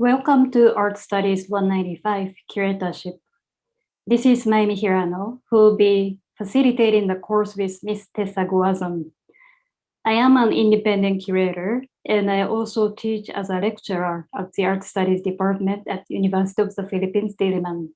Welcome to Art Studies 195 Curatorship. This is Maimi Hirano, who will be facilitating the course with Miss Tessa Guazon. I am an independent curator, and I also teach as a lecturer at the Art Studies Department at University of the Philippines, Diliman.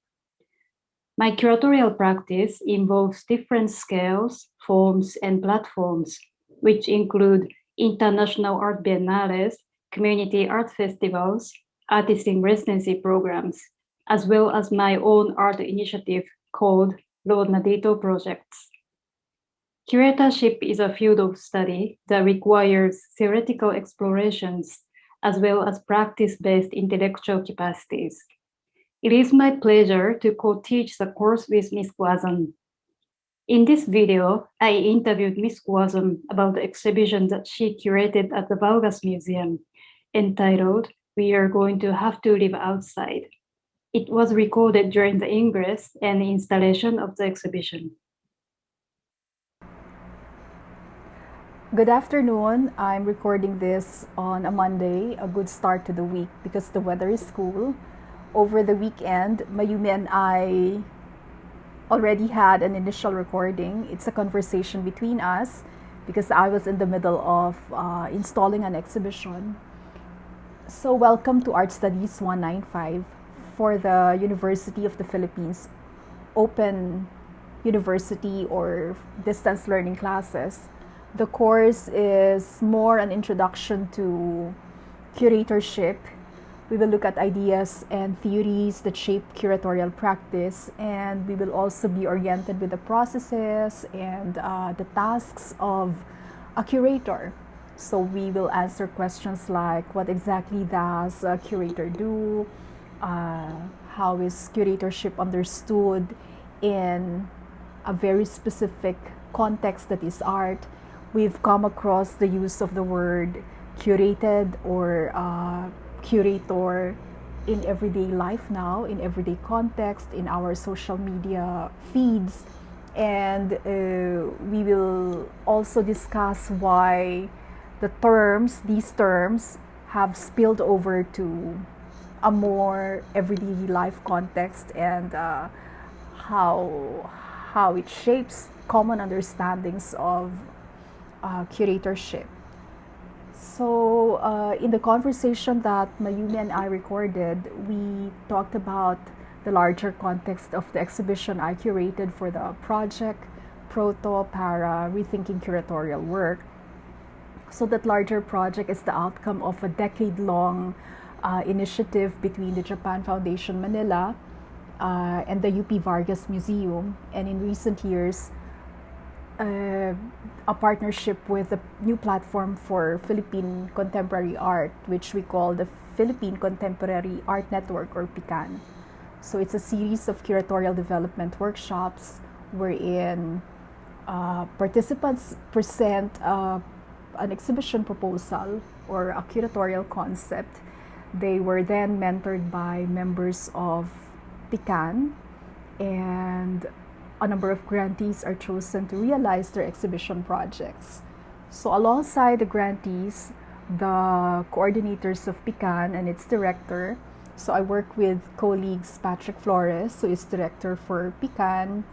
My curatorial practice involves different scales, forms, and platforms, which include international art biennales, community art festivals, artist in residency programs, as well as my own art initiative called Lord Nadito Projects. Curatorship is a field of study that requires theoretical explorations as well as practice-based intellectual capacities. It is my pleasure to co-teach the course with Ms. Guazon. In this video, I interviewed Ms. Guazon about the exhibition that she curated at the Vargas Museum, entitled "We Are Going to Have to Live Outside." It was recorded during the Ingress and the installation of the exhibition. Good afternoon. I'm recording this on a Monday, a good start to the week because the weather is cool. Over the weekend, Mayumi and I already had an initial recording. It's a conversation between us because I was in the middle of installing an exhibition. So welcome to Art Studies 195 for the University of the Philippines Open University or distance learning classes. The course is more an introduction to curatorship. We will look at ideas and theories that shape curatorial practice, and we will also be oriented with the processes and the tasks of a curator. So we will answer questions like what exactly does a curator do? How is curatorship understood in a very specific context that is art? We've come across the use of the word curated or curator in everyday life now, in everyday context, in our social media feeds. And we will also discuss why these terms have spilled over to a more everyday life context and how it shapes common understandings of curatorship. So in the conversation that Mayumi and I recorded, we talked about the larger context of the exhibition I curated for the project Proto Para Rethinking Curatorial Work. So that larger project is the outcome of a decade-long initiative between the Japan Foundation Manila and the UP Vargas Museum, and in recent years, a partnership with a new platform for Philippine contemporary art, which we call the Philippine Contemporary Art Network, or PICAN. So it's a series of curatorial development workshops wherein participants present an exhibition proposal or a curatorial concept. They were then mentored by members of PICAN, and a number of grantees are chosen to realize their exhibition projects. So alongside the grantees, the coordinators of PICAN and its director, so I work with colleagues Patrick Flores, who is director for PICAN,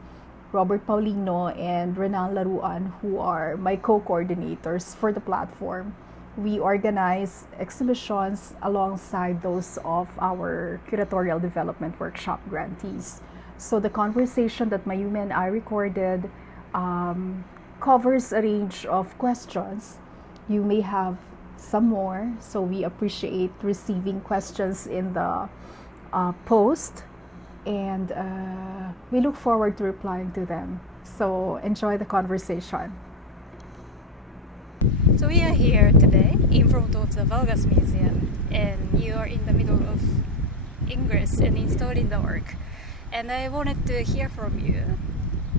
Robert Paulino, and Renan Laruan, who are my co-coordinators for the platform. We organize exhibitions alongside those of our curatorial development workshop grantees. So the conversation that Mayumi and I recorded covers a range of questions. You may have some more, so we appreciate receiving questions in the post, and we look forward to replying to them. So enjoy the conversation. So we are here today in front of the Vargas Museum, and you are in the middle of Ingress and installing the work. And I wanted to hear from you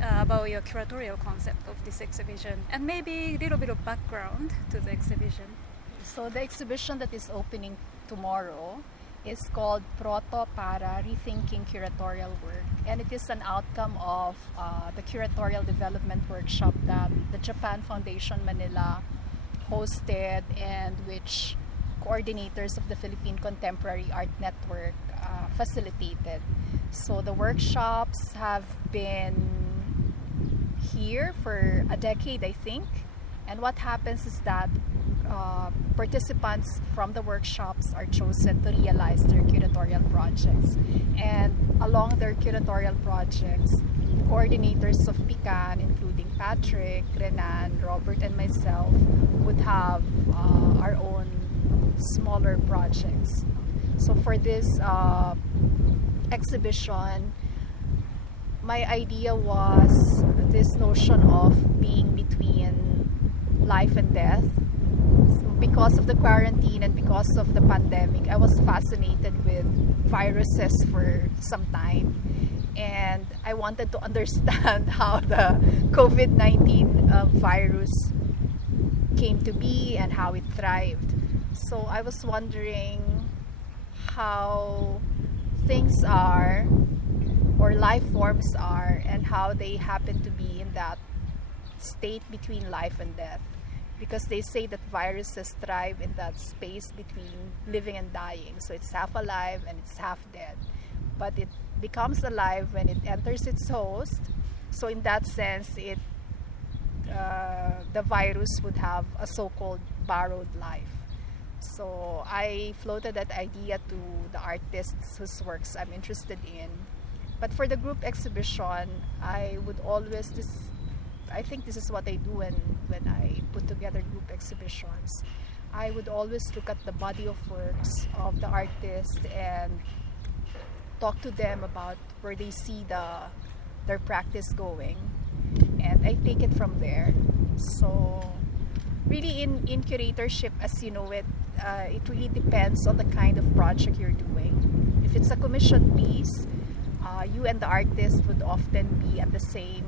about your curatorial concept of this exhibition and maybe a little bit of background to the exhibition. So the exhibition that is opening tomorrow is called Proto Para Rethinking Curatorial Work, and it is an outcome of the curatorial development workshop that the Japan Foundation Manila hosted, and which coordinators of the Philippine Contemporary Art Network facilitated. So the workshops have been here for a decade, I think. And what happens is that participants from the workshops are chosen to realize their curatorial projects. And along their curatorial projects, coordinators of PICAN, including Patrick, Renan, Robert, and myself, would have our own smaller projects. So for this exhibition, my idea was this notion of being between life and death. Because of the quarantine and because of the pandemic, I was fascinated with viruses for some time. And I wanted to understand how the COVID-19 virus came to be and how it thrived. So I was wondering how things are, or life forms are, and how they happen to be in that state between life and death. Because they say that viruses thrive in that space between living and dying. So it's half alive and it's half dead. But it becomes alive when it enters its host. So in that sense, the virus would have a so-called borrowed life. So I floated that idea to the artists whose works I'm interested in. But for the group exhibition, I would always I think this is what I do when I put together group exhibitions. I would always look at the body of works of the artist and talk to them about where they see their practice going, and I take it from there. So really in curatorship, as you know it really depends on the kind of project you're doing. If it's a commissioned piece, you and the artist would often be at the same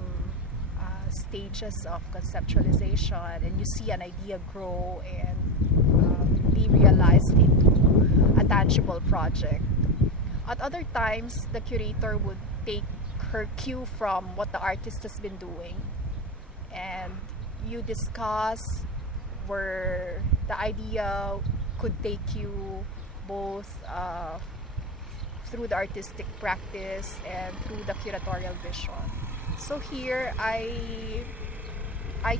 stages of conceptualization, and you see an idea grow and be realized into a tangible project. At other times, the curator would take her cue from what the artist has been doing, and you discuss where the idea could take you, both through the artistic practice and through the curatorial vision. So here I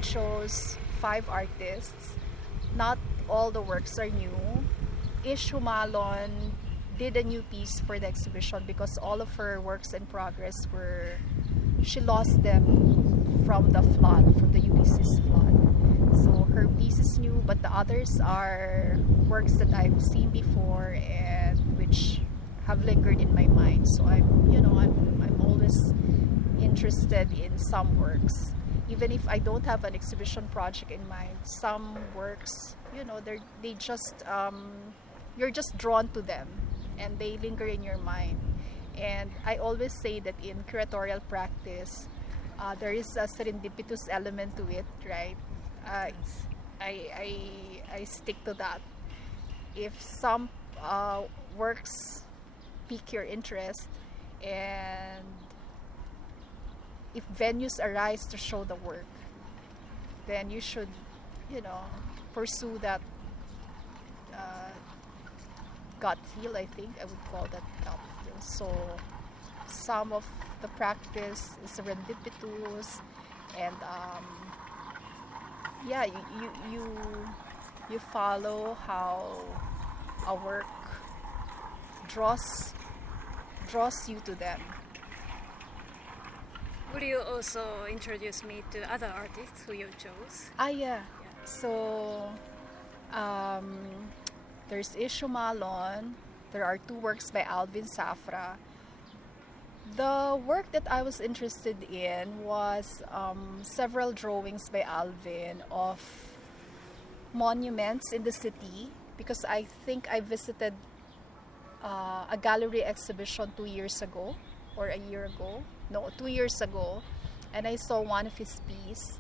chose 5 artists. Not all the works are new. Ish Humalon did a new piece for the exhibition because all of her works in progress she lost them from the flood, from the Ulysses flood. So her piece is new, but the others are works that I've seen before and which have lingered in my mind. So I'm always interested in some works, even if I don't have an exhibition project in mind. Some works, they just you're just drawn to them and they linger in your mind. And I always say that in curatorial practice, there is a serendipitous element to it, right? I stick to that. If some works pique your interest, and if venues arise to show the work, then you should, pursue that gut feel. I think I would call that gut feel. So some of the practice is serendipitous, and you follow how a work draws you to them. Would you also introduce me to other artists who you chose? Yeah. So there's Ishu Malon. There are 2 works by Alvin Safra. The work that I was interested in was several drawings by Alvin of monuments in the city, because I think I visited a gallery exhibition 2 years ago, or a year ago. No, 2 years ago, and I saw one of his pieces,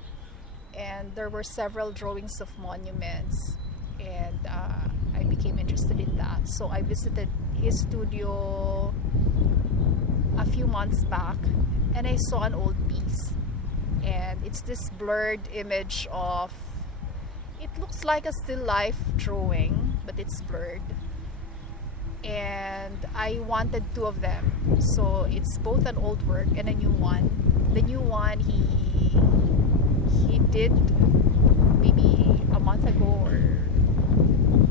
and there were several drawings of monuments, and I became interested in that. So I visited his studio a few months back, and I saw an old piece, and it's this blurred image of, it looks like a still life drawing, but it's blurred. And I wanted two of them. So it's both an old work and a new one. The new one he did maybe a month ago or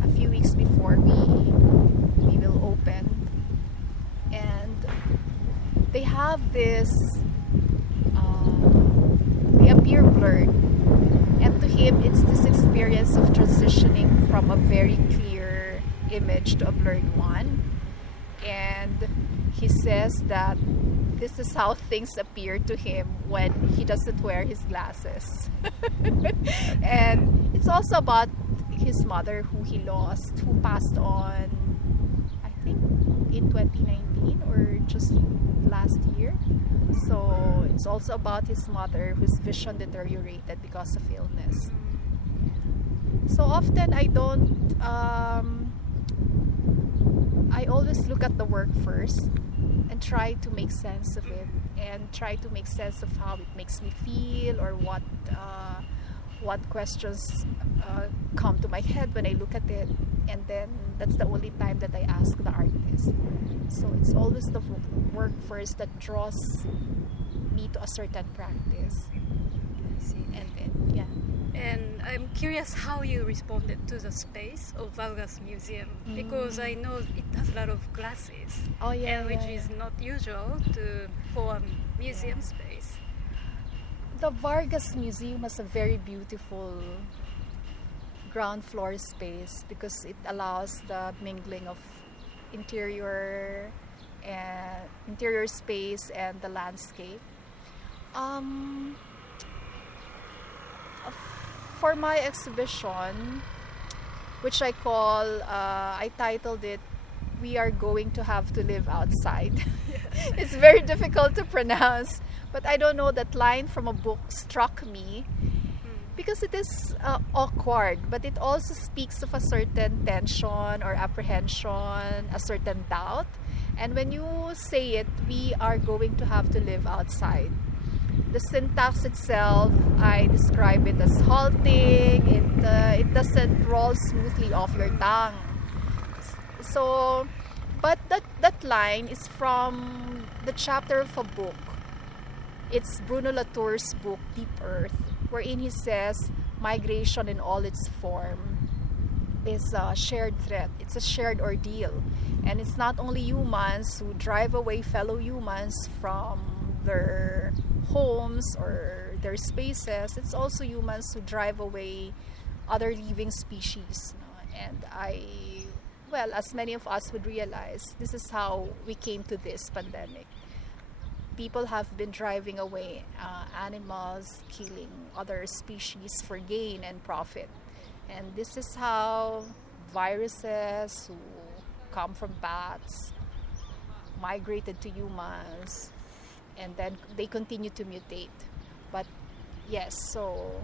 a few weeks before we will open. And they have this they appear blurred, and to him it's this experience of transitioning from a very clear image to a blurred one. And he says that this is how things appear to him when he doesn't wear his glasses. And it's also about his mother, who he lost, who passed on, I think in 2019 or just last year. So it's also about his mother, whose vision deteriorated because of illness. So often I always look at the work first and try to make sense of it, and try to make sense of how it makes me feel, or what questions come to my head when I look at it. And then that's the only time that I ask the artist. So it's always the work first that draws me to a certain practice. I see. And then, yeah. And I'm curious how you responded to the space of Vargas Museum, because I know it has a lot of glasses, which is not usual for a museum space. The Vargas Museum has a very beautiful ground floor space because it allows the mingling of interior space and the landscape. For my exhibition, which I titled it, "We Are Going to Have to Live Outside." It's very difficult to pronounce, but I don't know, that line from a book struck me because it is awkward, but it also speaks of a certain tension or apprehension, a certain doubt. And when you say it, "we are going to have to live outside," the syntax itself, I describe it as halting. It doesn't roll smoothly off your tongue. So, but that line is from the chapter of a book. It's Bruno Latour's book, Deep Earth, wherein he says migration in all its form is a shared threat. It's a shared ordeal. And it's not only humans who drive away fellow humans from their homes or their spaces, it's also humans who drive away other living species. And as many of us would realize, this is how we came to this pandemic. People have been driving away animals, killing other species for gain and profit. And this is how viruses who come from bats migrated to humans, and then they continue to mutate. But yes, so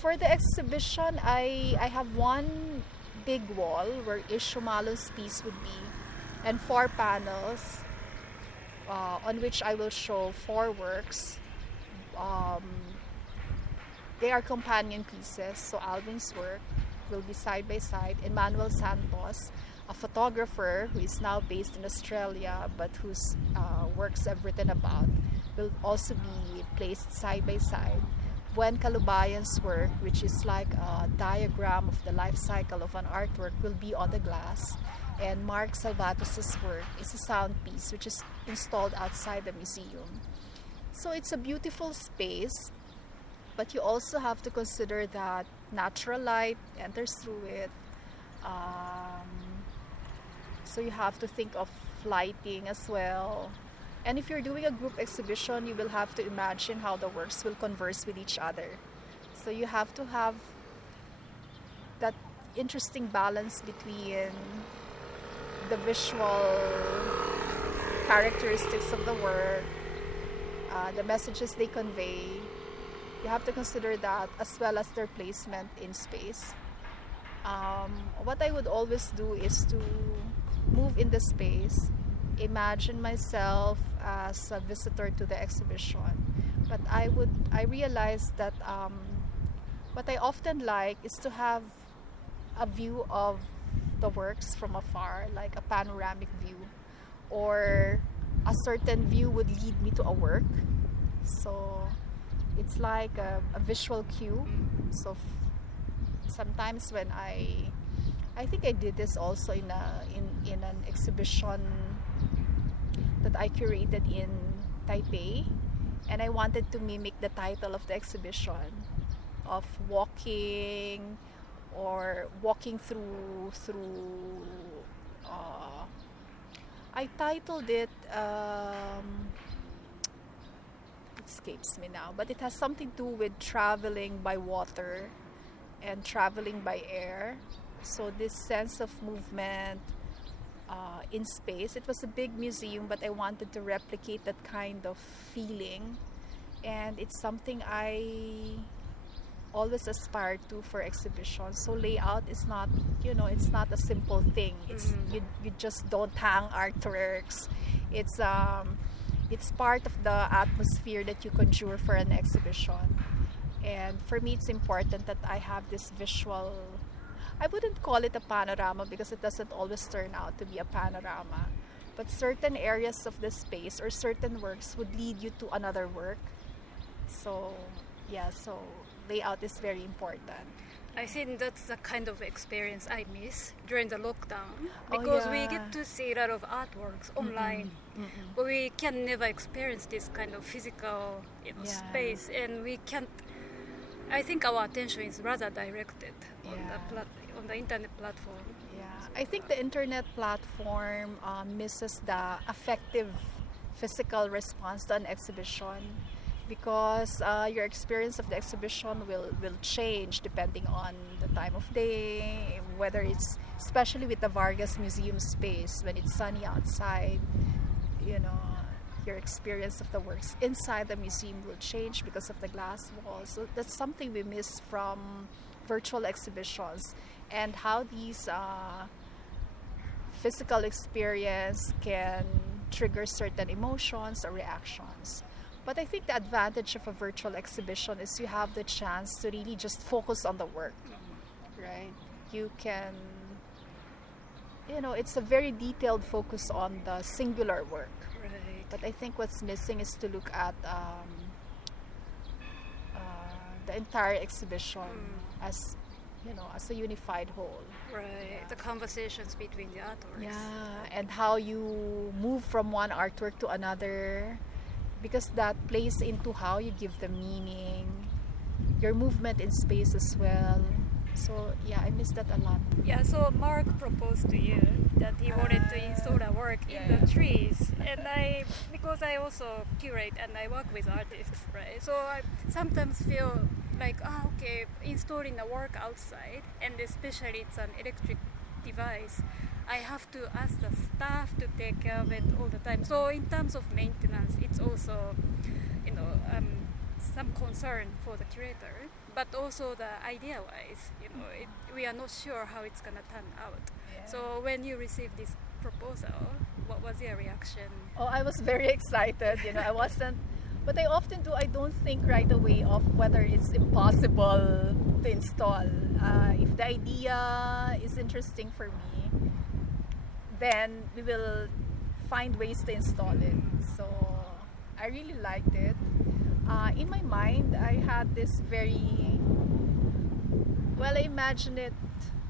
for the exhibition, I have one big wall where Ishumalo's piece would be, and 4 panels on which I will show 4 works. They are companion pieces, so Alvin's work will be side by side. Emmanuel Santos, a photographer who is now based in Australia but whose works I've written about, will also be placed side by side. Buen Calubayan's work, which is like a diagram of the life cycle of an artwork, will be on the glass. And Mark Salvatos's work is a sound piece which is installed outside the museum. So it's a beautiful space, but you also have to consider that natural light enters through it. So you have to think of lighting as well. And if you're doing a group exhibition, you will have to imagine how the works will converse with each other. So you have to have that interesting balance between the visual characteristics of the work, the messages they convey. You have to consider that, as well as their placement in space. What I would always do is to move in the space, imagine myself as a visitor to the exhibition. But I realized that what I often like is to have a view of the works from afar, like a panoramic view, or a certain view would lead me to a work. So it's like a visual cue. So sometimes when I think I did this also in an exhibition that I curated in Taipei, and I wanted to mimic the title of the exhibition of walking through I titled it it escapes me now, but it has something to do with traveling by water and traveling by air. So this sense of movement in space. It was a big museum, but I wanted to replicate that kind of feeling, and it's something I always aspire to for exhibitions. So layout is not, it's not a simple thing. It's you just don't hang artworks. It's part of the atmosphere that you conjure for an exhibition. And for me, it's important that I have this visual. I wouldn't call it a panorama because it doesn't always turn out to be a panorama. But certain areas of the space or certain works would lead you to another work. So, so layout is very important. I think that's the kind of experience I miss during the lockdown, because we get to see a lot of artworks online, but we can never experience this kind of physical space, and we can't. I think our attention is rather directed on the internet platform. Yeah, I think the internet platform misses the effective physical response to an exhibition, because your experience of the exhibition will change depending on the time of day, whether it's, especially with the Vargas Museum space, when it's sunny outside, your experience of the works inside the museum will change because of the glass walls. So that's something we miss from virtual exhibitions, and how these physical experience can trigger certain emotions or reactions. But I think the advantage of a virtual exhibition is you have the chance to really just focus on the work, right? You can, it's a very detailed focus on the singular work. Right. But I think what's missing is to look at the entire exhibition as a unified whole. Right. Yeah. The conversations between the artworks. Yeah, and how you move from one artwork to another, because that plays into how you give the meaning, your movement in space as well. So I miss that a lot. Yeah, so Mark proposed to you that he wanted to install a work in the trees, and because I also curate and I work with artists, right? So I sometimes feel like, installing a work outside, and especially it's an electric device, I have to ask the staff to take care of it all the time. So in terms of maintenance, it's also, some concern for the curator, but also the idea-wise, we are not sure how it's gonna turn out. Yeah. So when you received this proposal, what was your reaction? Oh, I was very excited. I wasn't. But I often do. I don't think right away of whether it's impossible to install. If the idea is interesting for me, then we will find ways to install it. So I really liked it. In my mind, I had this I imagined it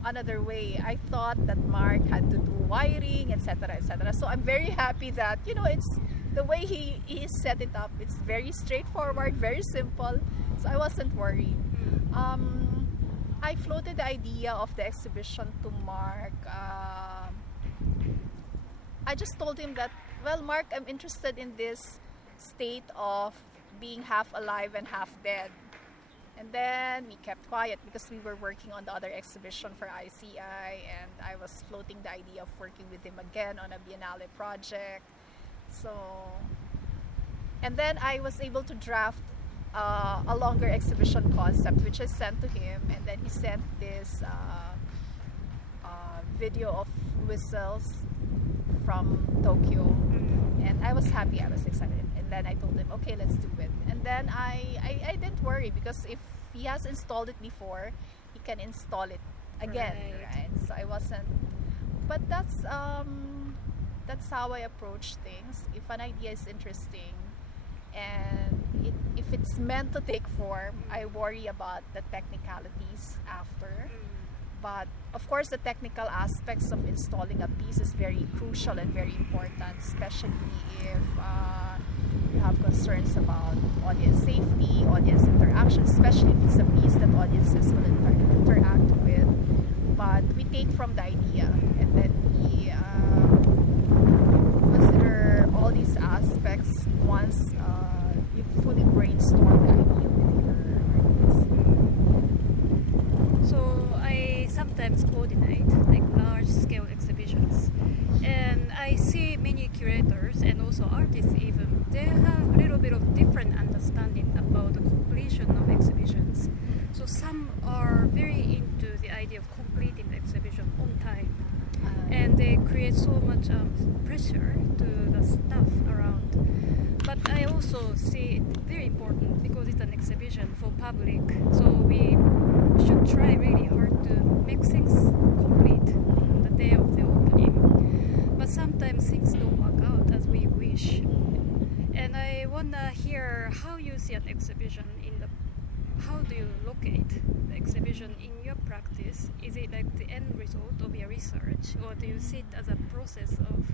another way. I thought that Mark had to do wiring, etc., etc. So I'm very happy that, it's the way he set it up. It's very straightforward, very simple. So I wasn't worried. I floated the idea of the exhibition to Mark. I just told him that, well, Mark, I'm interested in this state of being half alive and half dead. And then we kept quiet because we were working on the other exhibition for ICI, and I was floating the idea of working with him again on a Biennale project. And then I was able to draft a longer exhibition concept, which I sent to him, and then he sent this video of whistles from Tokyo, and I was happy, I was excited. And then I told him, okay, let's do it. And then I didn't worry, because if he has installed it before, he can install it again, Right. right? So I wasn't, but that's how I approach things. If an idea is interesting and if it's meant to take form, I worry about the technicalities after. But of course, the technical aspects of installing a piece is very crucial and very important, especially if you have concerns about audience safety, audience interaction, especially if it's a piece that audiences will interact with. But we take from the idea and then we consider all these aspects once you fully brainstorm the idea with your artist. So I sometimes coordinate like large scale exhibitions, and I see many curators and also artists even they have a little bit of different understanding about the completion of exhibitions. So some are very into the idea of completing the exhibition on time, and they create so much pressure to the staff around. But I also see it very important because it's an exhibition for public, so we should try really hard to make things complete on the day of the opening. But sometimes things don't work out as we wish. And I wanna hear how you see an exhibition how do you locate the exhibition in your practice? Is it like the end result of your research, or do you see it as a process of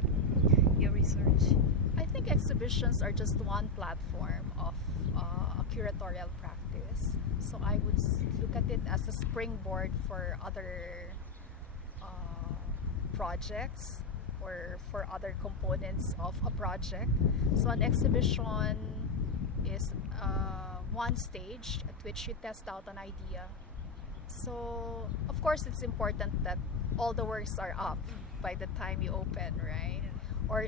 your research? I think exhibitions are just one platform of a curatorial practice. So I would look at it as a springboard for other projects or for other components of a project. So an exhibition is one stage at which you test out an idea. So of course it's important that all the works are up by the time you open, right? Or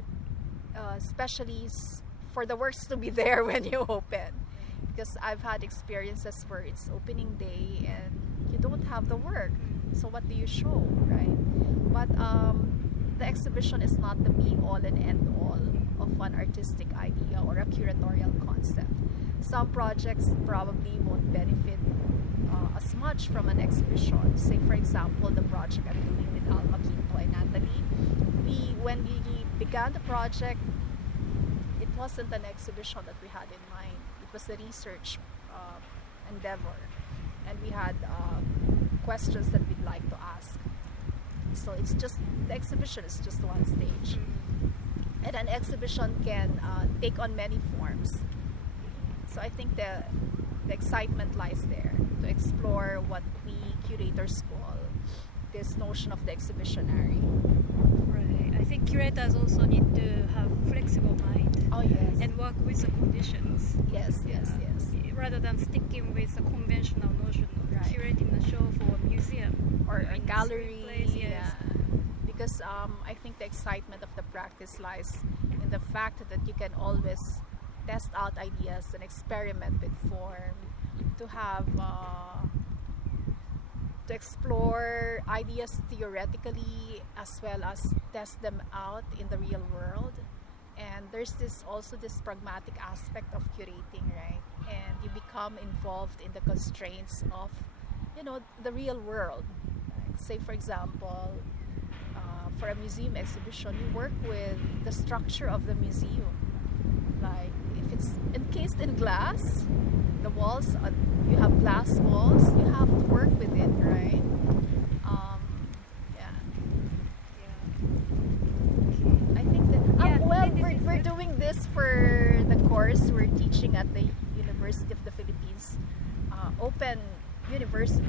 especially for the works to be there when you open, because I've had experiences where it's opening day and you don't have the work, so what do you show, right? But the exhibition is not the be all and end all of an artistic idea or a curatorial concept. Some projects probably won't benefit as much from an exhibition. Say for example the project I'm doing with Alma Quinto and Natalie, when we began the project, it wasn't an exhibition that we had in mind. It was a research endeavor, and we had questions that we'd like to ask. So it's just the exhibition is just one stage, and an exhibition can take on many forms. So I think the excitement lies there to explore what we curators call this notion of the exhibitionary. Right. I think curators also need to have flexible mind. Oh yes. And work with the conditions. Yes. Rather than sticking with the conventional notion of curating a show for a museum or a gallery. Place, yes. Yeah. Because I think the excitement of the practice lies in the fact that you can always test out ideas and experiment with form, to have to explore ideas theoretically as well as test them out in the real world. And there's also this pragmatic aspect of curating, right? And you become involved in the constraints of the real world. Like, say for example, for a museum exhibition, you work with the structure of the museum. Like if it's encased in glass, the walls, you have glass walls, you have to work with it, right? I think that we're doing this for the course we're teaching at the University of the Philippines, Open University.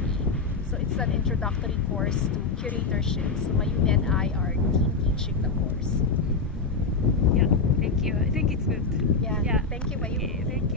So it's an introductory course to curatorship. So Mayumi and I are teaching the course. Yeah, thank you. I think it's good. Yeah. Thank you, Mayumi. Okay, thank you.